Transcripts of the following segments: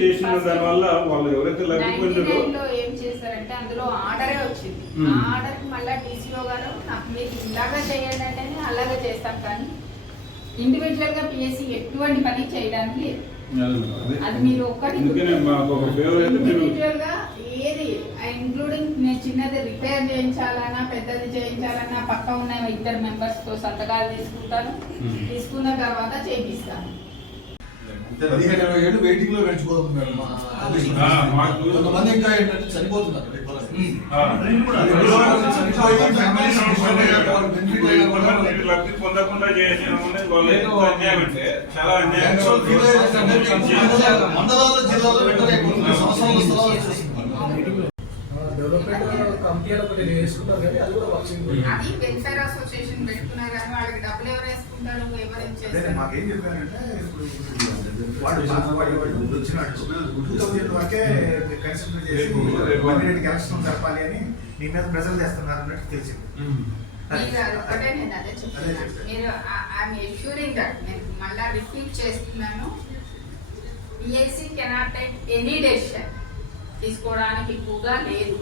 చేసిన దాని వల్ల వాళ్ళు ఎవరైతే లబ్ధిపొందారో ఏం చేశారంటే అందులో ఆర్డరే వచ్చింది. ఆ ఆర్డర్ కి మళ్ళీ డీసీఓ గారు నాకు మీరు ఇలాగా చేయండి అంటే అలాగే చేస్తాం, కానీ ఇండివిజువల్ గా పిఎస్సి ఎటువంటి పని చేయడానికి లేదు. అది మీరు ఒక్కటి ఇండివిజువల్ గా ఏది ఇంక్లూడింగ్ నేను చిన్నది రిపేర్ చేయించాలన్నా పెద్దది చేయించాలన్నా పక్క ఉన్న 2 మెంబర్స్ తో సంతకాలు తీసుకుంటాను, తీసుకున్న తర్వాత చేపిస్తాను. 15-20 ఏళ్ళు వెయిటింగ్ లో గడిచిపోతున్నారు. కొంతమంది ఇంకా ఏంటంటే చనిపోతున్నారు. లబ్ధి పొందకుండా మండలాల జిల్లాలో సంవత్సరాల స్థలాలు వచ్చేస్తున్నారు. డెవలప్మెంట్ కమిటీ ఒకటి వేసుకున్నారు కానీ అది కూడా వర్కింగ్. అది వెల్ఫేర్ అసోసియేషన్ పెట్టుకున్నారు కానీ వాళ్ళకి డబ్బులు ఎవరు వేసుకుంటారు, ఎవరు ఇచ్చేస్తారు? మాకేం చెప్పారంటే వాడు వచ్చినట్టు 2000 వరకే కన్సిడర్ చేసి ఎలక్షన్ జరపాలి అని మీ మీద ప్రెజర్ చేస్తున్నారు అన్నట్టు తెలిసింది. ఒకటే నేను అదే చెప్తున్నాను. మీరు ఐఎమ్ ఎష్యూరింగ్ దట్ నేను మళ్ళీ రిపీట్ చేస్తున్నాను, PSC cannot take any decision తీసుకోవడానికి ఎక్కువగా లేదు.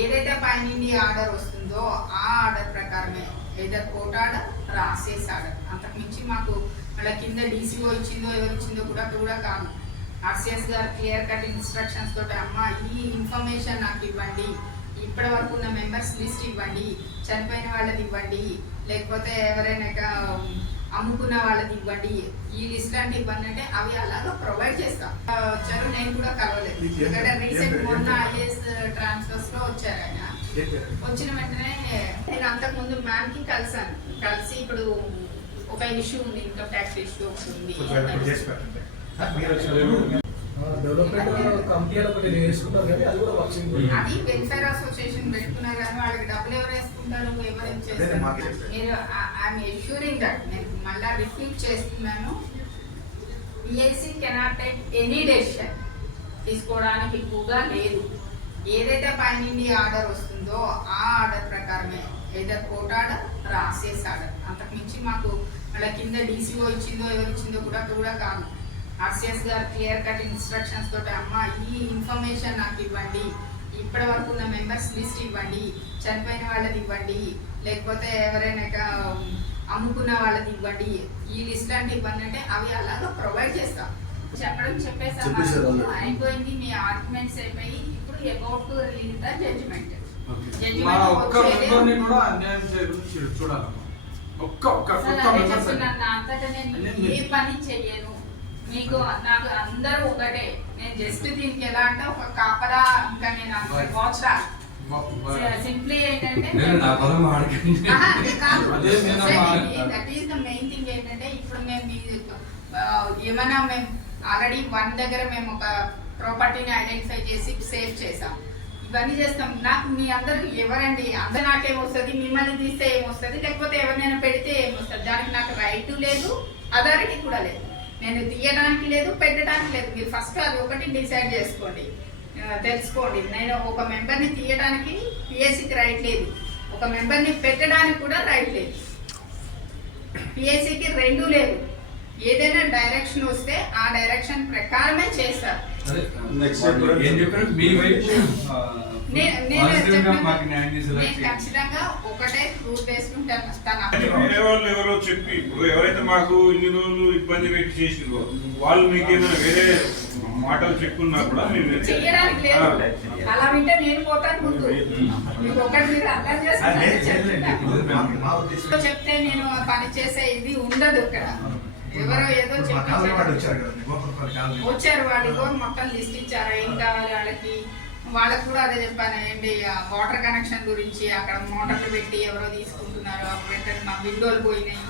ఏదైతే పైనుండి ఆర్డర్ వస్తుందో ఆ ఆర్డర్ ప్రకారమే, ఏదో కోర్ట్ ఆర్డర్ రాసేసి ఆర్డర్, అంతకుమించి మాకు వాళ్ళ కింద డీసీఓ ఇచ్చిందో ఎవరు ఇచ్చిందో కూడా కాదు. ఆర్సిఎస్ గారు క్లియర్ కట్ ఇన్స్ట్రక్షన్స్ తోటి అమ్మ ఈ ఇన్ఫర్మేషన్ నాకు ఇవ్వండి, ఇప్పటి వరకు ఉన్న మెంబర్స్ లిస్ట్ ఇవ్వండి, చనిపోయిన వాళ్ళది ఇవ్వండి, లేకపోతే ఎవరైనా అమ్ముకున్న వాళ్ళది ఇవ్వండి, ఈ లిస్ట్ అంటే ఇవ్వండి అంటే అవి అలాగా ప్రొవైడ్ చేస్తాం. వచ్చారు, నేను కూడా కలవలేదు. ఇక్కడ రీసెంట్ మొన్న ఐఏఎస్ ట్రాన్స్ఫర్స్ లో వచ్చారు ఆయన. వచ్చిన వెంటనే నేను అంతకుముందు మ్యామ్ కి కలిసి ఇప్పుడు ఒక ఇష్యూ ఉంది, ఇన్కమ్ ట్యాక్స్ ఇష్యూ ఉంది. డెవలప్మెంట్ కమిటీ ఒకటి వేసుకున్నారు కానీ అది కూడా వర్కింగ్. అది వెల్ఫేర్ అసోసియేషన్ పెట్టుకున్నారు కానీ వాళ్ళకి డబ్బులు ఎవరు వేసుకుంటారు, ఎవరు ఇచ్చేస్తారు? మీరు ఐఎమ్ ఎష్యూరింగ్ దట్ నేను మళ్ళీ రిపీట్ చేస్తున్నాను, PSC cannot take any decision తీసుకోవడానికి ఎక్కువగా లేదు. ఏదైతే పైనుండి ఆర్డర్ వస్తుందో ఆ ఆర్డర్ ప్రకారమే, ఏదో కోర్ట్ ఆర్డర్ రాసేసి ఆర్డర్, అంతకుమించి మాకు వాళ్ళ కింద డీసీఓ ఇచ్చిందో ఎవరు ఇచ్చిందో కూడా కాదు. ఆర్సిఎస్ గారు క్లియర్ కట్ ఇన్స్ట్రక్షన్స్ తోటి అమ్మ ఈ ఇన్ఫర్మేషన్ నాకు ఇవ్వండి, ఇప్పటి వరకు ఉన్న మెంబర్స్ లిస్ట్ ఇవ్వండి, చనిపోయిన వాళ్ళది ఇవ్వండి, లేకపోతే ఎవరైనా అమ్ముకున్న వాళ్ళది ఇవ్వండి, ఈ లిస్ట్ అంటే ఇవ్వండి అంటే అవి అలాగా ప్రొవైడ్ చేస్తాం. చెప్పేసాం, అయిపోయింది, మీ ఆర్గ్యుమెంట్స్ అయిపోయి ఇప్పుడు about to release the judgement. అంతటా నేను ఏ పని చెయ్యను, మీకు నాకు అందరూ ఒకటే. నేను జస్ట్ దీనికి ఎలా అంటే ఒక కాపలా, ఇంకా నేను వాచ్రా సింప్లీ ఏంటంటే that is the main thing. ఏంటంటే ఇప్పుడు మేము ఏమైనా మేము ఆల్రెడీ 1 దగ్గర మేము ఒక ప్రాపర్టీని ఐడెంటిఫై చేసి సేవ్ చేసాం, ఇవన్నీ చేస్తాం. నాకు మీ అందరు ఎవరండి, అందరు నాకేమొస్తుంది, మిమ్మల్ని తీస్తే ఏమొస్తుంది, లేకపోతే ఎవరినైనా పెడితే ఏమొస్తుంది, దానికి నాకు రైట్ లేదు, అథారిటీ కూడా లేదు. నేను తీయడానికి లేదు, పెట్టడానికి లేదు. మీరు ఫస్ట్ అది ఒకటి డిసైడ్ చేసుకోండి, తెలుసుకోండి. నేను ఒక మెంబర్ని తీయడానికి పిఎస్సికి రైట్ లేదు, ఒక మెంబర్ని పెట్టడానికి కూడా రైట్ లేదు. పిఎస్సికి 2 లేదు. ఏదైనా డైరెక్షన్ వస్తే ఆ డైరెక్షన్ ప్రకారమే చేస్తారు. ఖచ్చితంగా ఒకటే రూట్ వేసుకుంటాను. వేరే వాళ్ళు ఎవరో చెప్పి ఇప్పుడు ఎవరైతే మాకు ఇన్ని రోజులు ఇబ్బంది పెట్టి చేసిందో వాళ్ళు మీకు ఏమైనా వేరే మాటలు చెప్పుకున్నా కూడా మేము చేయడానికి లేదు. అలా వింటే నేను పోతాను ముందు. మీకు ఒకటి మీరు అర్థం చేసుకుంటే చెప్తే నేను పని చేసే ఇది ఉండదు. ఇక్కడ ఎవరో ఏదో వచ్చారు, వాళ్ళు మొత్తం లిస్ట్ ఇచ్చారు, ఏం కావాలి వాళ్ళకి. వాళ్ళకు కూడా అదే చెప్పాను, ఏంటి వాటర్ కనెక్షన్ గురించి అక్కడ మోటార్లు పెట్టి ఎవరో తీసుకుంటున్నారు, అవి పెట్టండి, మా విండోలు పోయినాయి,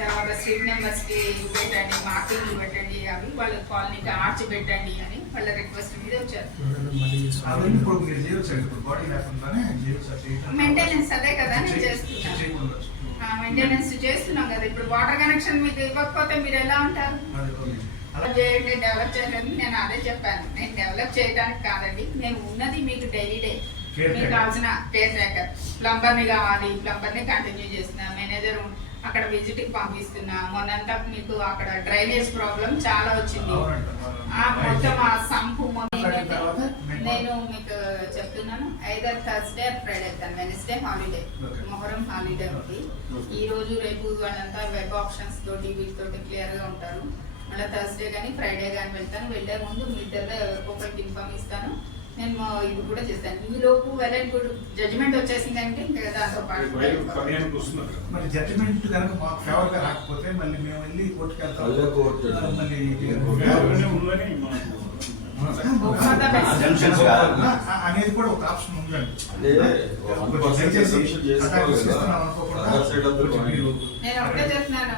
తర్వాత స్ట్రీట్ నెంబర్స్కి పెట్టండి, మార్కింగ్ పెట్టండి, అవి వాళ్ళ కాలనీకి ఆర్చ్ పెట్టండి అని వాళ్ళ రిక్వెస్ట్ మీద వచ్చారు. మెయింటెనెన్స్ అదే కదా నేను చేస్తున్నాను, మెయింటెనెన్స్ చేస్తున్నాం కదా. ఇప్పుడు వాటర్ కనెక్షన్ మీకు ఇవ్వకపోతే మీరు ఎలా ఉంటారు? చేయండి, డెవలప్ చేయండి. నేను అదే చెప్పాను, నేను డెవలప్ చేయడానికి కాదండి, నేను ఉన్నది మీకు డైలీ డే మీకు కావాల్సిన కేర్ టేకర్, ప్లంబర్ని కావాలి, ప్లంబర్ని కంటిన్యూ చేస్తున్నా, మేనేజర్ అక్కడ విజిట్ కి పంపిస్తున్నా. మొన్నంతా మీకు అక్కడ డ్రైనేజ్ ప్రాబ్లం చాలా వచ్చింది, మొత్తం either Thursday Friday, Wednesday holiday, Okay. Muharram holiday ఉంది. ఈ రోజు రేపు వాళ్ళంతా వెబ్ ఆప్షన్స్ తోటి వీటితోటి క్లియర్ గా ఉంటారు. మళ్ళీ థర్స్డే కానీ ఫ్రైడే కానీ వెళ్తాను. వెళ్ళే ముందు మీ ఇద్దరు ఎవరికో ఒకరికి ఇన్ఫార్మ్ ఇస్తాను. నేను ఇది కూడా చేస్తాను. ఈ లోపు వెల్ అండ్ గుడ్ జడ్జిమెంట్ వచ్చేసిందంటే ఇంకా దాంతో పాటు 15కి వస్తున్నారు కదా. మరి జడ్జిమెంట్ కనుక మాకు ఫేవర్ గా రాకపోతే మళ్ళీ మేము వెళ్ళి కోర్టుకి అదే కోర్టు. వెళ్తాం. మళ్ళీ ఎవరిని ఉందని మనకు Assumptions కాదు. అనేది కూడా ఒక ఆప్షన్ ఉందండి. అంటే 100% assumption చేసుకోవాలి కదా. Other side of the coin. నేను ఒకటే చెప్తున్నాను,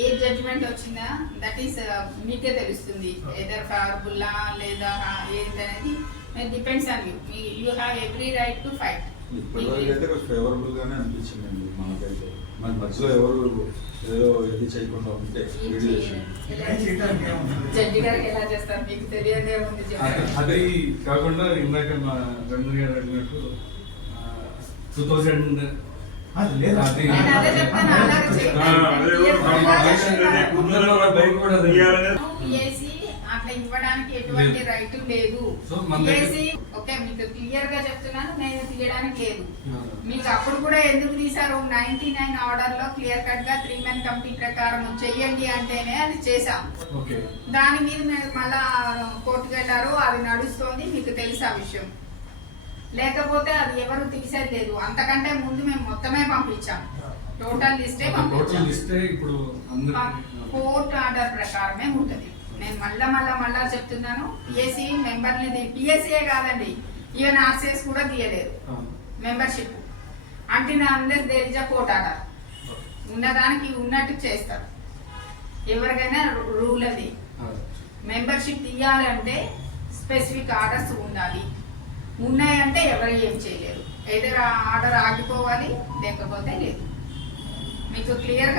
ఏ జడ్జిమెంట్ వచ్చిందా దట్ ఈస్ మీకే తెలుస్తుంది. ఎదర్ ఫేవరబుల్లా లేదా ఏంటనేది depends on you have every right to fight. ఇప్పటివరకు అయితే కొంచెం ఫేవరబుల్ గానే అనిపించిందండి మనకైతే. మన మధ్యలో ఎవరు ఏదో ఇది చేయకుండా ఉంటే ఏం చేయడానికి ఏముంది? జడ్జి గారికి ఎలా చేస్తారు మీకు తెలియదే ఉంది. అది కాకుండా ఇందాక మా రమణ గారు అడిగినట్టు 2000 అది లేదా? నేను అదే చెప్తాను, అలాగే చేసి అట్లా ఇవ్వడానికి ఎటువంటి రైట్ లేదు. సో మన దగ్గర- చేసి ఓకే మీకు క్లియర్ గా చెప్తున్నాను, నేను తీయడానికి లేదు. మీకు అప్పుడు కూడా ఎందుకు తీశారు? 99 ఆర్డర్ లో క్లియర్ కట్ గా 3 మెన్ కమిటీ ప్రకారం చెయ్యండి అంటేనే అది చేశాం. ఓకే దాని మీద మీరు మళ్ళా కోర్టుకు వెళ్ళారు, అది నడుస్తోంది, మీకు తెలుసు ఆ విషయం. లేకపోతే అది ఎవరు తీసేది లేదు. అంతకంటే ముందు మేము మొత్తమే పంపించాం, టోటల్ లిస్టే టోటల్ పంపించాం. లిస్టే ఇప్పుడు అందరికి కోర్టు ఆర్డర్ ప్రకారమే ఉంటుంది. నేను మళ్ళా చెప్తున్నాను, పిఎస్సి మెంబర్ని పిఎస్సియే కాదండి, ఈవెన్ ఆర్సిఎస్ కూడా తీయలేదు మెంబర్షిప్. అంటే నా అందరు there is a court order, ఉన్నదానికి ఉన్నట్టు చేస్తారు. ఎవరికైనా రూల్ అది, మెంబర్షిప్ తీయాలంటే స్పెసిఫిక్ ఆర్డర్స్ ఉండాలి. ఉన్నాయంటే ఎవరు ఏం చేయలేరు. ఏదైనా ఆర్డర్ ఆగిపోవాలి, లేకపోతే లేదు. మీకు క్లియర్